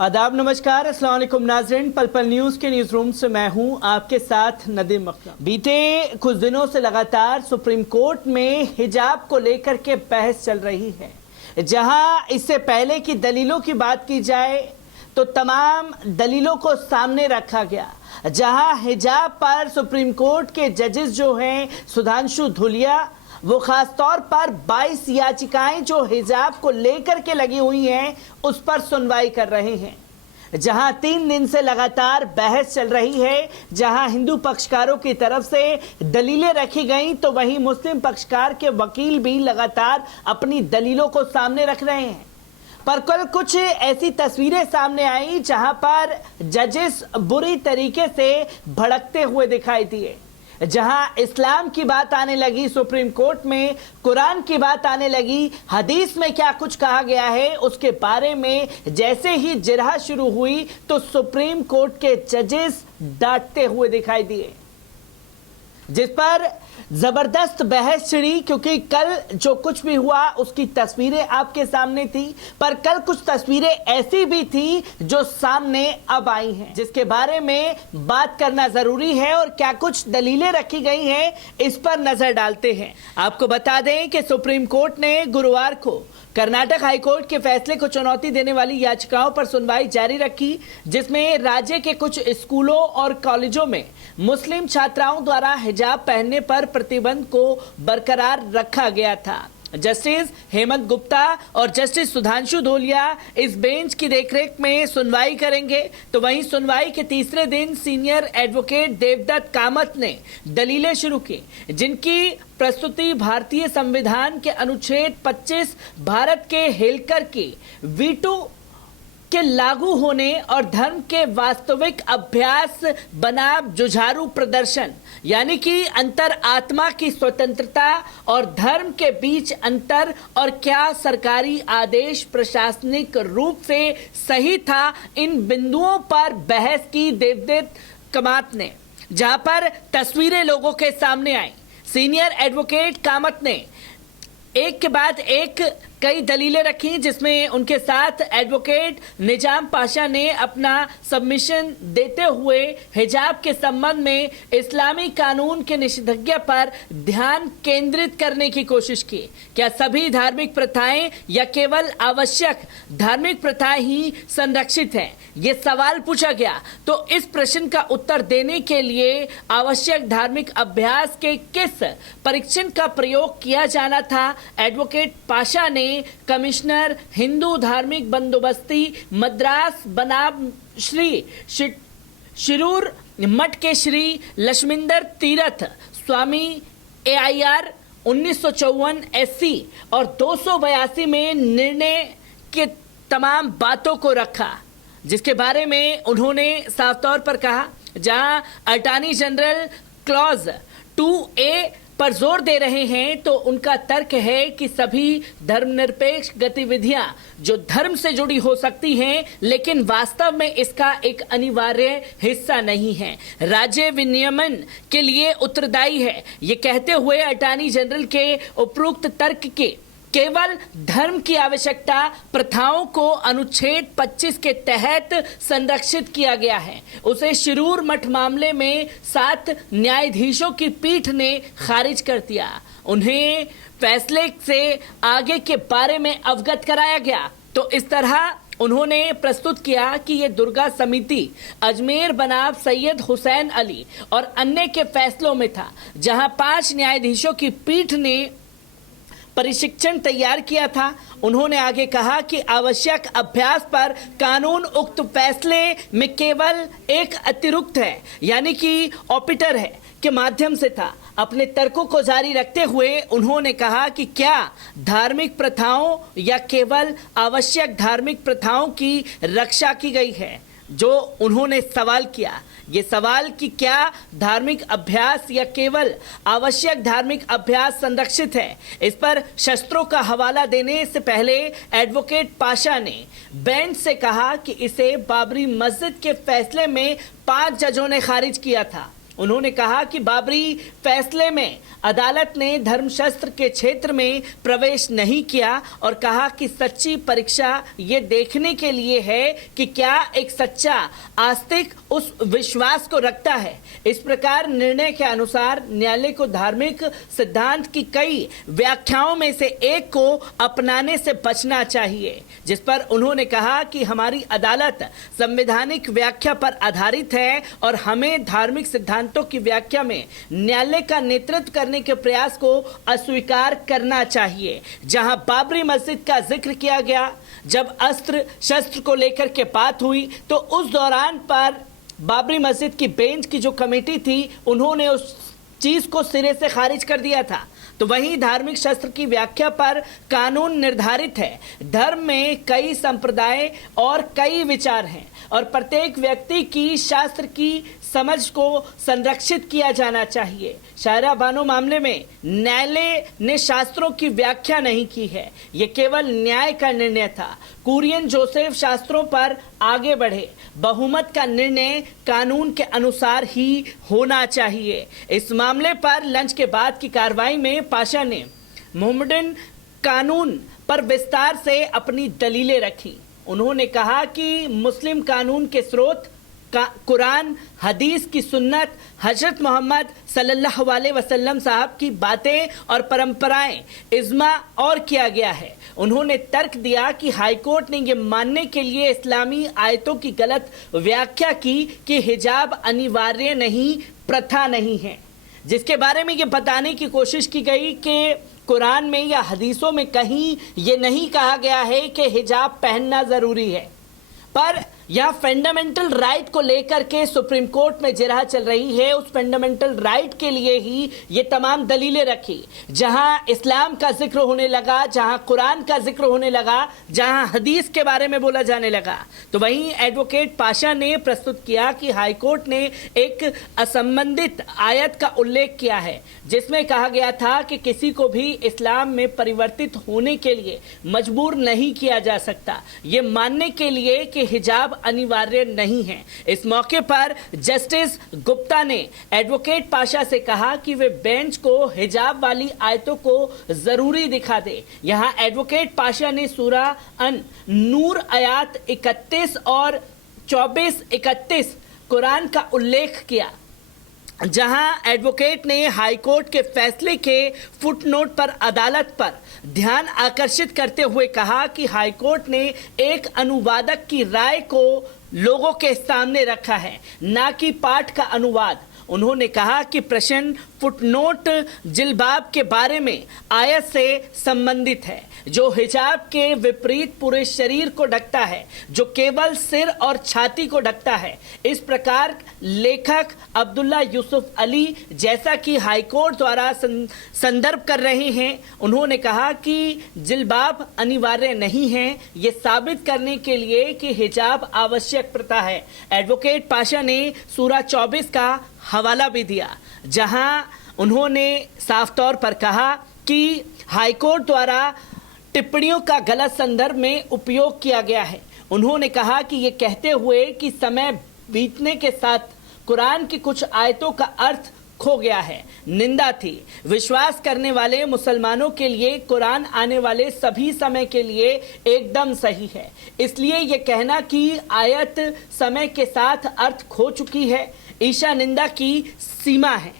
आदाब, नमस्कार, अस्सलाम वालेकुम नाज़रीन। पल पल न्यूज़ के न्यूज़ रूम से मैं हूं आपके साथ नदीम अकरम। बीते कुछ दिनों से लगातार सुप्रीम कोर्ट में हिजाब को लेकर के बहस चल रही है। जहां इससे पहले की दलीलों की बात की जाए तो तमाम दलीलों को सामने रखा गया। जहां हिजाब पर सुप्रीम कोर्ट के जजेस जो हैं सुधांशु धूलिया, वो खास तौर पर 22 याचिकाएं जो हिजाब को लेकर के लगी हुई हैं उस पर सुनवाई कर रहे हैं। जहां 3 दिन से लगातार बहस चल रही है, जहां हिंदू पक्षकारों की तरफ से दलीलें रखी गई तो वहीं मुस्लिम पक्षकार के वकील भी लगातार अपनी दलीलों को सामने रख रहे हैं। पर कल कुछ ऐसी तस्वीरें सामने आई जहां पर जजेस बुरी तरीके से भड़कते हुए दिखाई दिए। जहां इस्लाम की बात आने लगी सुप्रीम कोर्ट में, कुरान की बात आने लगी, हदीस में क्या कुछ कहा गया है उसके बारे में जैसे ही जिरह शुरू हुई तो सुप्रीम कोर्ट के जजेस डांटते हुए दिखाई दिए, जिस पर जबरदस्त बहस छिड़ी। क्योंकि कल जो कुछ भी हुआ उसकी तस्वीरें आपके सामने थी, पर कल कुछ तस्वीरें ऐसी भी थी जो सामने अब आई हैं, जिसके बारे में बात करना जरूरी है और क्या कुछ दलीलें रखी गई हैं इस पर नजर डालते हैं। आपको बता दें कि सुप्रीम कोर्ट ने गुरुवार को कर्नाटक हाईकोर्ट के फैसले को चुनौती देने वाली याचिकाओं पर सुनवाई जारी रखी, जिसमें राज्य के कुछ स्कूलों और कॉलेजों में मुस्लिम छात्राओं द्वारा हिजाब पहनने पर प्रतिबंध को बरकरार रखा गया था। जस्टिस हेमंत गुप्ता और जस्टिस सुधांशु धूलिया इस बेंच की देखरेख में सुनवाई करेंगे। तो वहीं सुनवाई के तीसरे दिन सीनियर एडवोकेट देवदत्त कामत ने दलीलें शुरू की, जिनकी प्रस्तुति भारतीय संविधान के अनुच्छेद 25 भारत के हेलकर के वीटो के लागू होने और धर्म के वास्तविक अभ्यास बनाम जुझारू प्रदर्शन, यानी कि अंतर आत्मा की स्वतंत्रता और धर्म के बीच अंतर और क्या सरकारी आदेश प्रशासनिक रूप से सही था, इन बिंदुओं पर बहस की देवदत्त कामत ने, जहां पर तस्वीरें लोगों के सामने आई। सीनियर एडवोकेट कामत ने एक के बाद एक कई दलीलें रखी, जिसमें उनके साथ एडवोकेट निजाम पाशा ने अपना सबमिशन देते हुए हिजाब के संबंध में इस्लामी कानून के निषेधाज्ञा पर ध्यान केंद्रित करने की कोशिश की। क्या सभी धार्मिक प्रथाएं या केवल आवश्यक धार्मिक प्रथाएं ही संरक्षित हैं, ये सवाल पूछा गया। तो इस प्रश्न का उत्तर देने के लिए आवश्यक धार्मिक अभ्यास के किस परीक्षण का प्रयोग किया जाना था, एडवोकेट पाशा ने कमिश्नर हिंदू धार्मिक बंदोबस्ती मद्रास बनाम श्री शिरूर मठ के श्री लक्ष्मींदर तीर्थ स्वामी AIR 1954 SC और 282 में निर्णय के तमाम बातों को रखा, जिसके बारे में उन्होंने साफ तौर पर कहा, जहां अटॉर्नी जनरल क्लॉज 2A पर जोर दे रहे हैं तो उनका तर्क है कि सभी धर्मनिरपेक्ष गतिविधियां जो धर्म से जुड़ी हो सकती हैं, लेकिन वास्तव में इसका एक अनिवार्य हिस्सा नहीं है, राज्य विनियमन के लिए उत्तरदायी है। ये कहते हुए अटॉर्नी जनरल के उपरोक्त तर्क के केवल धर्म की आवश्यकता प्रथाओं को अनुच्छेद 25 के तहत संरक्षित किया गया है, उसे शिरूर मठ मामले में 7 न्यायाधीशों की पीठ ने खारिज कर दिया। उन्हें फैसले से आगे के बारे में अवगत कराया गया। तो इस तरह उन्होंने प्रस्तुत किया कि ये दुर्गा समिति अजमेर बनाम सैयद हुसैन अली और अन्य के फैसलों में था, जहां 5 न्यायाधीशों की पीठ ने प्रशिक्षण तैयार किया था। उन्होंने आगे कहा कि आवश्यक अभ्यास पर कानून उक्त फैसले में केवल एक अतिरिक्त है, यानी कि ऑपिटर है के माध्यम से था। अपने तर्कों को जारी रखते हुए उन्होंने कहा कि क्या धार्मिक प्रथाओं या केवल आवश्यक धार्मिक प्रथाओं की रक्षा की गई है, जो उन्होंने सवाल किया। ये सवाल कि क्या धार्मिक अभ्यास या केवल आवश्यक धार्मिक अभ्यास संरक्षित है, इस पर शस्त्रों का हवाला देने से पहले एडवोकेट पाशा ने बेंच से कहा कि इसे बाबरी मस्जिद के फैसले में 5 जजों ने खारिज किया था। उन्होंने कहा कि बाबरी फैसले में अदालत ने धर्मशास्त्र के क्षेत्र में प्रवेश नहीं किया और कहा कि सच्ची परीक्षा ये देखने के लिए है कि क्या एक सच्चा आस्तिक उस विश्वास को रखता है। इस प्रकार निर्णय के अनुसार न्यायालय को धार्मिक सिद्धांत की कई व्याख्याओं में से एक को अपनाने से बचना चाहिए, जिस पर उन्होंने कहा कि हमारी अदालत संवैधानिक व्याख्या पर आधारित है और हमें धार्मिक सिद्धांतों की व्याख्या में न्यायालय का नेतृत्व करने के प्रयास को अस्वीकार करना चाहिए। जहां बाबरी मस्जिद का जिक्र किया गया, जब अस्त्र शस्त्र को लेकर के बात हुई तो उस दौरान पर बाबरी मस्जिद की बेंच की जो कमेटी थी उन्होंने उस चीज को सिरे से खारिज कर दिया था। तो वहीं धार्मिक शस्त्र की व्याख्या पर कानून निर्धारित है। धर्म में कई संप्रदाय और कई विचार हैं और प्रत्येक व्यक्ति की शास्त्र की समझ को संरक्षित किया जाना चाहिए। शायरा बानो मामले में न्यायालय ने शास्त्रों की व्याख्या नहीं की है, ये केवल न्याय का निर्णय था। कुरियन जोसेफ शास्त्रों पर आगे बढ़े, बहुमत का निर्णय कानून के अनुसार ही होना चाहिए। इस मामले पर लंच के बाद की कार्रवाई में पाशा ने मोहम्मदन कानून पर विस्तार से अपनी दलीलें रखी। उन्होंने कहा कि मुस्लिम कानून के स्रोत कुरान, हदीस की सुन्नत, हजरत मोहम्मद सल्लल्लाहु अलैहि वसल्लम साहब की बातें और परंपराएं, इज्मा और किया गया है। उन्होंने तर्क दिया कि हाईकोर्ट ने यह मानने के लिए इस्लामी आयतों की गलत व्याख्या की कि हिजाब अनिवार्य नहीं, प्रथा नहीं है, जिसके बारे में ये बताने की कोशिश की गई कि कुरान में या हदीसों में कहीं ये नहीं कहा गया है कि हिजाब पहनना जरूरी है। पर यह फंडामेंटल राइट को लेकर के सुप्रीम कोर्ट में जिरह चल रही है। उस फंडामेंटल राइट के लिए ही ये तमाम दलीलें रखी। जहां इस्लाम का जिक्र होने लगा, जहां कुरान का जिक्र होने लगा, जहां हदीस के बारे में बोला जाने लगा, तो वहीं एडवोकेट पाशा ने प्रस्तुत किया कि हाईकोर्ट ने एक असंबंधित आयत का उल्लेख किया है जिसमें कहा गया था कि किसी को भी इस्लाम में परिवर्तित होने के लिए मजबूर नहीं किया जा सकता, ये मानने के लिए कि हिजाब अनिवार्य नहीं है। इस मौके पर जस्टिस गुप्ता ने एडवोकेट पाशा से कहा कि वे बेंच को हिजाब वाली आयतों को जरूरी दिखा दे। यहां एडवोकेट पाशा ने सूरा अन नूर आयत 31 और 24-31 कुरान का उल्लेख किया, जहां एडवोकेट ने हाईकोर्ट के फैसले के फुटनोट पर अदालत पर ध्यान आकर्षित करते हुए कहा कि हाईकोर्ट ने एक अनुवादक की राय को लोगों के सामने रखा है, ना कि पाठ का अनुवाद। उन्होंने कहा कि प्रश्न फुटनोट जिलबाब के बारे में आयत से संबंधित है, जो हिजाब के विपरीत पूरे शरीर को ढकता है, जो केवल सिर और छाती को ढकता है। इस प्रकार लेखक अब्दुल्ला यूसुफ अली, जैसा कि हाईकोर्ट द्वारा संदर्भ कर रहे हैं, उन्होंने कहा कि जिलबाब अनिवार्य नहीं है, ये साबित करने के लिए कि हिजाब आवश्यक प्रथा है। एडवोकेट पाशा ने सूरा 24 का हवाला भी दिया, जहां उन्होंने साफ तौर पर कहा कि हाईकोर्ट द्वारा टिप्पणियों का गलत संदर्भ में उपयोग किया गया है। उन्होंने कहा कि ये कहते हुए कि समय बीतने के साथ कुरान की कुछ आयतों का अर्थ खो गया है, निंदा थी। विश्वास करने वाले मुसलमानों के लिए कुरान आने वाले सभी समय के लिए एकदम सही है। इसलिए ये कहना कि आयत समय के साथ अर्थ खो चुकी है, ईशा निंदा की सीमा है।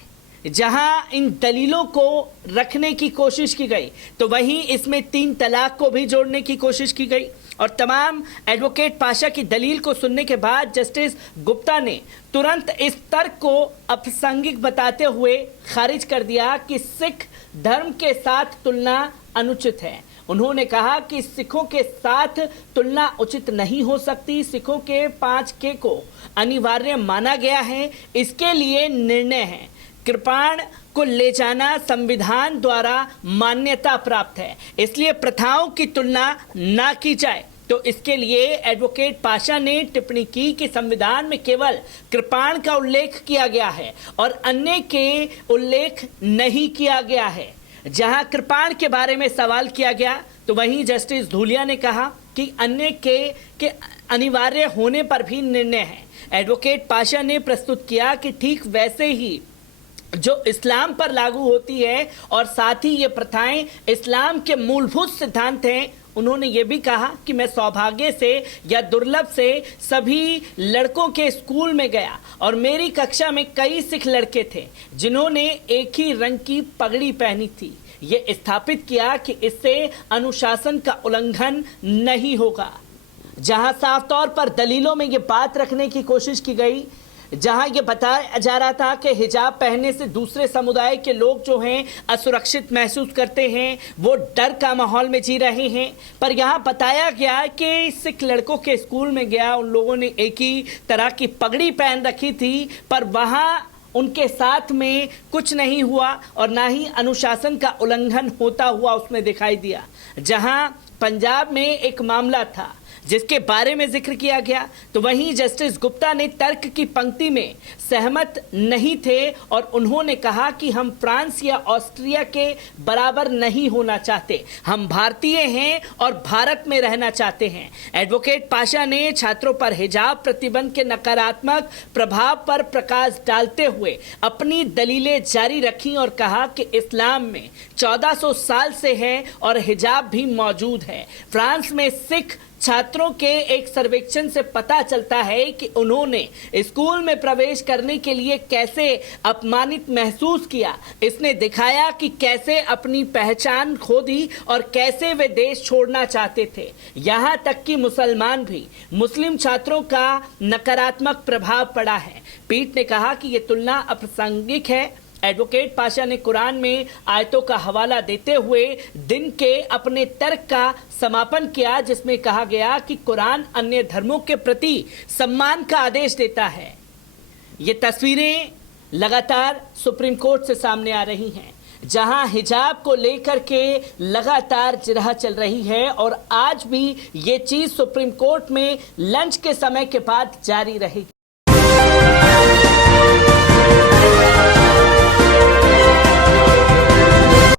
जहां इन दलीलों को रखने की कोशिश की गई, तो वहीं इसमें 3 तलाक को भी जोड़ने की कोशिश की गई। और तमाम एडवोकेट पाशा की दलील को सुनने के बाद जस्टिस गुप्ता ने तुरंत इस तर्क को अप्रासंगिक बताते हुए खारिज कर दिया कि सिख धर्म के साथ तुलना अनुचित है। उन्होंने कहा कि सिखों के साथ तुलना उचित नहीं हो सकती। सिखों के 5K को अनिवार्य माना गया है, इसके लिए निर्णय है। कृपाण को ले जाना संविधान द्वारा मान्यता प्राप्त है, इसलिए प्रथाओं की तुलना ना की जाए। तो इसके लिए एडवोकेट पाशा ने टिप्पणी की कि संविधान में केवल कृपाण का उल्लेख किया गया है और अन्य के उल्लेख नहीं किया गया है। जहां कृपाण के बारे में सवाल किया गया, तो वहीं जस्टिस धूलिया ने कहा कि अन्य के अनिवार्य होने पर भी निर्णय है। एडवोकेट पाशा ने प्रस्तुत किया कि ठीक वैसे ही जो इस्लाम पर लागू होती है और साथ ही ये प्रथाएं इस्लाम के मूलभूत सिद्धांत हैं। उन्होंने ये भी कहा कि मैं सौभाग्य से या दुर्लभ से सभी लड़कों के स्कूल में गया और मेरी कक्षा में कई सिख लड़के थे जिन्होंने एक ही रंग की पगड़ी पहनी थी। ये स्थापित किया कि इससे अनुशासन का उल्लंघन नहीं होगा। जहां साफ तौर पर दलीलों में ये बात रखने की कोशिश की गई, जहां ये बताया जा रहा था कि हिजाब पहनने से दूसरे समुदाय के लोग जो हैं असुरक्षित महसूस करते हैं, वो डर का माहौल में जी रहे हैं। पर यहां बताया गया कि सिख लड़कों के स्कूल में गया, उन लोगों ने एक ही तरह की पगड़ी पहन रखी थी, पर वहां उनके साथ में कुछ नहीं हुआ और ना ही अनुशासन का उल्लंघन होता हुआ उसमें दिखाई दिया। जहां पंजाब में एक मामला था जिसके बारे में जिक्र किया गया, तो वहीं जस्टिस गुप्ता ने तर्क की पंक्ति में सहमत नहीं थे और उन्होंने कहा कि हम फ्रांस या ऑस्ट्रिया के बराबर नहीं होना चाहते, हम भारतीय हैं और भारत में रहना चाहते हैं। एडवोकेट पाशा ने छात्रों पर हिजाब प्रतिबंध के नकारात्मक प्रभाव पर प्रकाश डालते हुए अपनी दलीलें जारी रखी और कहा कि इस्लाम में 1400 साल से है और हिजाब भी मौजूद है। फ्रांस में सिख छात्रों के एक सर्वेक्षण से पता चलता है कि उन्होंने स्कूल में प्रवेश करने के लिए कैसे अपमानित महसूस किया। इसने दिखाया कि कैसे अपनी पहचान खो दी और कैसे वे देश छोड़ना चाहते थे। यहाँ तक कि मुसलमान भी मुस्लिम छात्रों का नकारात्मक प्रभाव पड़ा है। पीठ ने कहा कि यह तुलना अप्रासंगिक है। एडवोकेट पाशा ने कुरान में आयतों का हवाला देते हुए दिन के अपने तर्क का समापन किया, जिसमें कहा गया कि कुरान अन्य धर्मों के प्रति सम्मान का आदेश देता है। ये तस्वीरें लगातार सुप्रीम कोर्ट से सामने आ रही हैं, जहां हिजाब को लेकर के लगातार जिरह चल रही है और आज भी ये चीज सुप्रीम कोर्ट में लंच के समय के बाद जारी रहेगी।